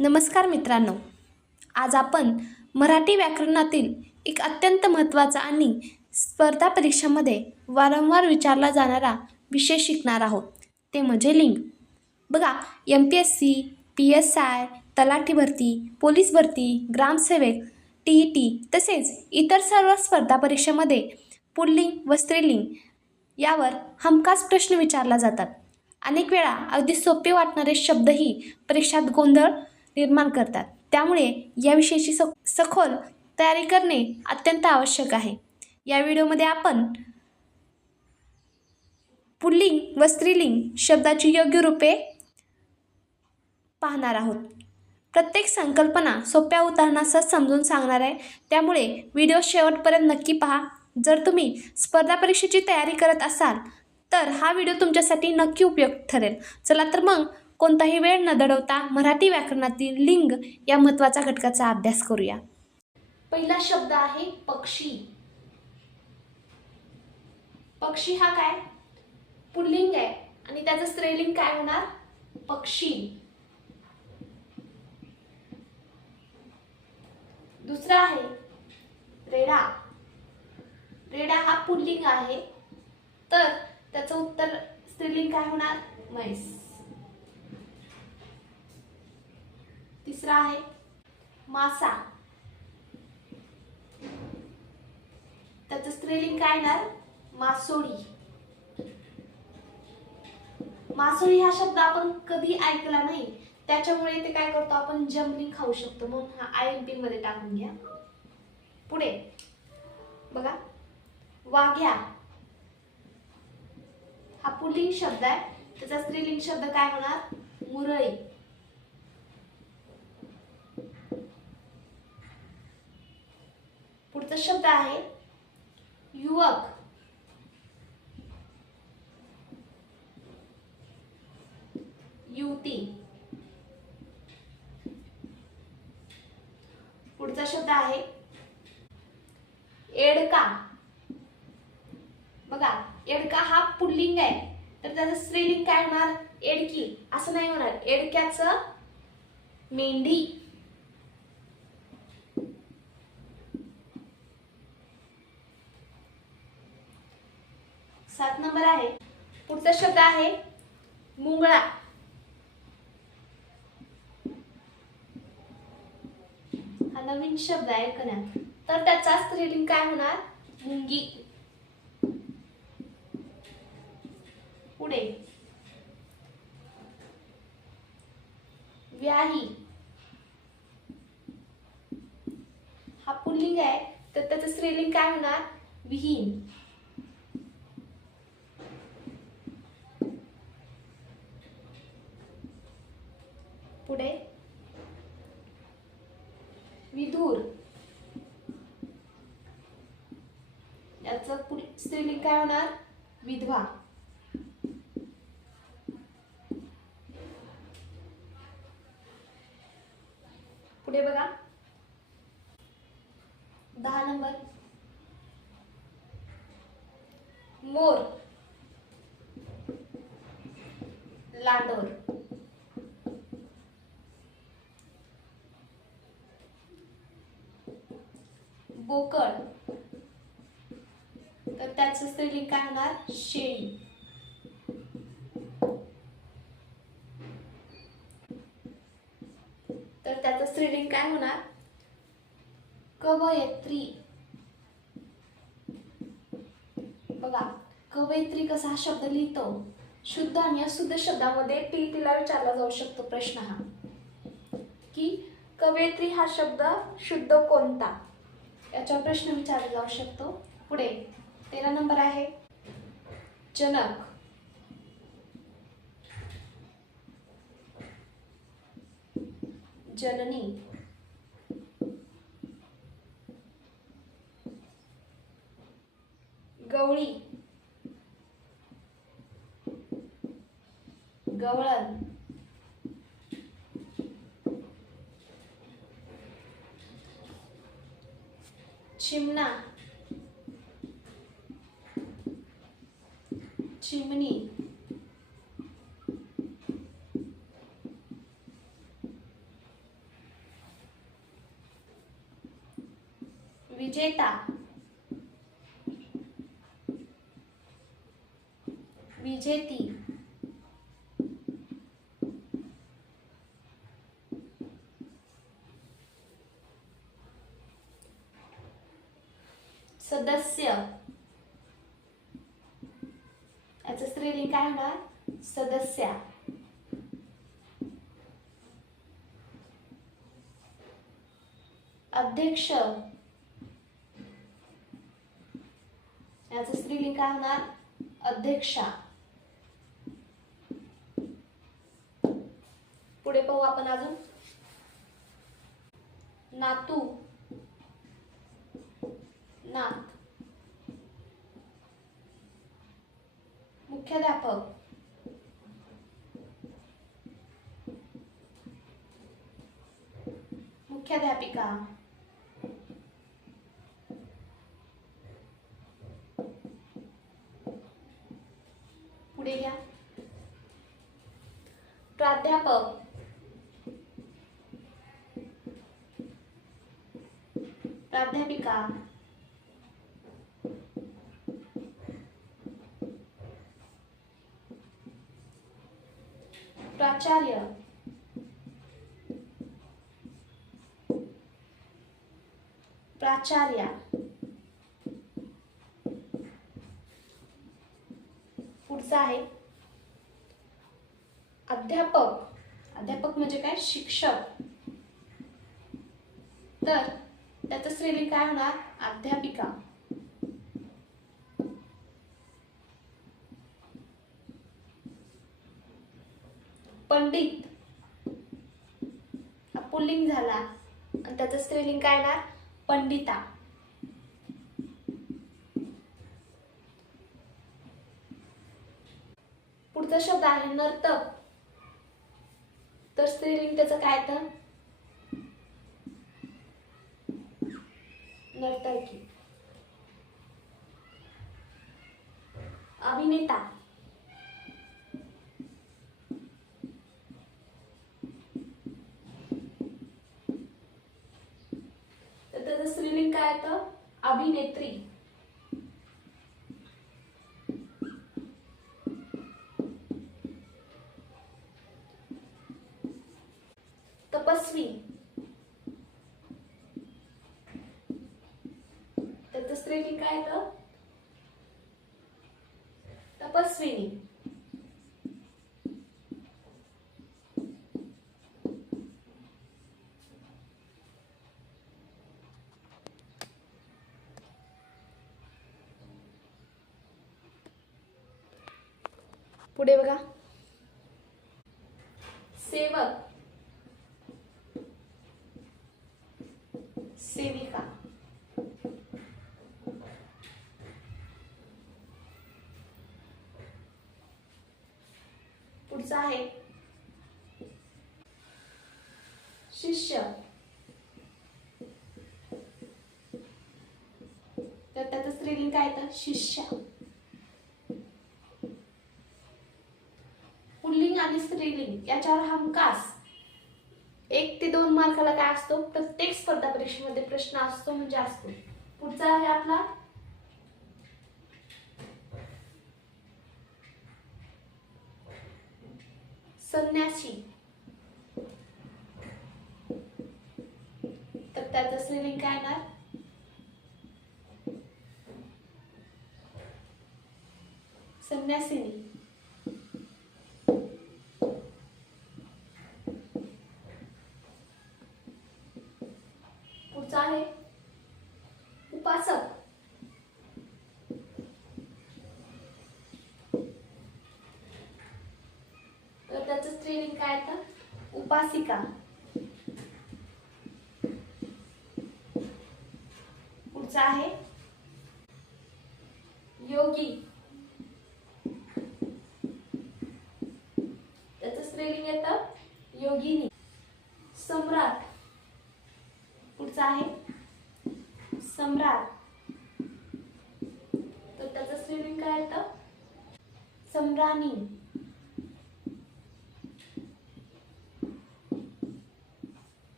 नमस्कार मित्रांनो, आज आपण मराठी व्याकरणातील एक अत्यंत महत्त्वाचा आणि स्पर्धा परीक्षांमध्ये वारंवार विचारला जाणारा विषय शिकणार आहोत. ते म्हणजे लिंग. बघा, MPSC, PSI, तलाठी भरती, पोलीस भरती, ग्रामसेवक, TET तसेच इतर सर्व स्पर्धा परीक्षेमध्ये पुल्लिंग व स्त्रीलिंग यावर हमखास प्रश्न विचारला जातात. अनेक वेळा अगदी सोपे वाटणारे शब्दही परीक्षात गोंधळ निर्माण करतात. त्यामुळे याविषयीची सखोल तयारी करणे अत्यंत आवश्यक आहे. या व्हिडिओमध्ये आपण पुल्लिंग व स्त्रीलिंग शब्दाची योग्य रूपे पाहणार आहोत. प्रत्येक संकल्पना सोप्या उदाहरणासह समजून सांगणार आहे. त्यामुळे व्हिडिओ शेवटपर्यंत नक्की पहा. जर तुम्ही स्पर्धा परीक्षेची तयारी करत असाल तर हा व्हिडिओ तुमच्यासाठी नक्की उपयुक्त ठरेल. चला तर मग कोणताही वेळ न दडवता मराठी व्याकरणातील लिंग या महत्त्वाच्या घटकाचा अभ्यास करूया. पहिला शब्द आहे पक्षी. पक्षी हा काय? पुल्लिंग आहे आणि त्याचं स्त्रीलिंग काय होणार? पक्षी. दुसरा आहे रेडा. रेडा हा पुल्लिंग आहे तर त्याचं उत्तर स्त्रीलिंग काय होणार? म्हैस. तिसरा आहे मासा. त्याचं स्त्रीलिंग काय येणार? मासोळी. मासोळी हा शब्द आपण कधी ऐकला नाही, त्याच्यामुळे ते काय करतो आपण जमलिंग खाऊ शकतो, म्हणून हा IMP मध्ये टाकून घ्या. पुढे बघा, वाघ्या हा पुल्लिंग शब्द आहे, त्याचा स्त्रीलिंग शब्द काय होणार? मुरळी. पुढचा शब्द आहे युवक. युवती. पुढचा शब्द आहे एडका. बघा, एडका हा पुल्लिंग आहे तर त्याचं स्त्रीलिंग काय होणार? एडकी. असं नाही होणार, एडक्याचं मेंढी. 7 नंबर आहे. पुढचा शब्द आहे मुंगळा. हा नवीन शब्द आहे कण्यात, तर त्याचा स्त्रीलिंग काय होणार? मुंगी. पुढे व्याही. हा पुल्लिंग आहे तर त्याचं स्त्रीलिंग काय होणार? विहीन. पुढे विधूर. याचं स्त्रीलिंग काय होणार? विधवा. पुढे बघा, 10 नंबर मोर. लांडोर. बोकड तर त्याचं स्त्रीलिंग काय होणार? शेळी. तर त्याचं स्त्रीलिंग काय होणार? कवयित्री. बघा, कवयित्री कसा हा शब्द लिहितो? शुद्ध आणि अशुद्ध शब्दामध्ये टीटीला विचारला जाऊ शकतो प्रश्न हा, की कवयित्री हा शब्द शुद्ध कोणता, याच्यावर प्रश्न विचारला जाऊ शकतो. पुढे 13 नंबर आहे जनक. जननी. गवळी. गवळण. चिमणा. चिमणी. विजेता, विजेती, सदस्य, याचं स्त्रीलिंग काय होणार? सदस्या. अध्यक्ष, याचं स्त्रीलिंग काय होणार? अध्यक्षा. पुढे पाहू आपण अजून. नातू, नात. मुख्याध्यापक, मुख्याध्यापिका. पुढे घ्या. प्राध्यापक, प्राध्यापिका. प्राचार्य, प्राचार्या. पुढचा आहे अध्यापक. अध्यापक म्हणजे काय? शिक्षक. तर त्याचं स्त्रीलिंग काय होणार? अध्यापिका. पंडित, पुल्लिंग झाला आणि त्याचं स्त्रीलिंग काय येणार? पंडिता. पुढचा शब्द आहे नर्तक. तर स्त्रीलिंग त्याचं काय येतं? नर्तकी. अभिनेता, तर त्याचं स्त्रीलिंग काय येतं? अभिनेत्री. तपस्वी, त्याचं स्त्रीलिंग काय येतं? तपस्विनी. पुढे बघा. सेवक, सेविका. पुढचा आहे शिष्य. तर त्याचं स्त्रीलिंग काय येतं? शिष्या. पुल्लिंग आणि स्त्रीलिंग याच्यावर हमखास 1 ते 2 मार्काला काय असतो? प्रत्येक स्पर्धा परीक्षेमध्ये प्रश्न असतो म्हणजे असतो. पुढचा आहे आपला संन्यासी. तर त्याचं स्त्रीलिंग काय येणार? संन्यासिनी. पुढचा आहे उपासक. तर त्याचं स्त्रीलिंग काय येतं? उपासिका. पुढचा आहे योगी. त्याचं स्त्रीलिंग येतं योगिनी. सम्राट. पुढचा आहे सम्राट. तर त्याचं स्त्रीलिंग काय येतं? सम्राणी.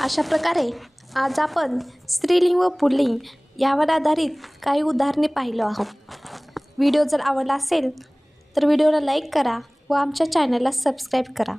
अशा प्रकारे आज आपण स्त्रीलिंग व पुल्लिंग यावर आधारित काही उदाहरणे पाहिलो आहोत. व्हिडिओ जर आवडला असेल तर व्हिडिओला लाईक करा व आमच्या चॅनलला सबस्क्राईब करा.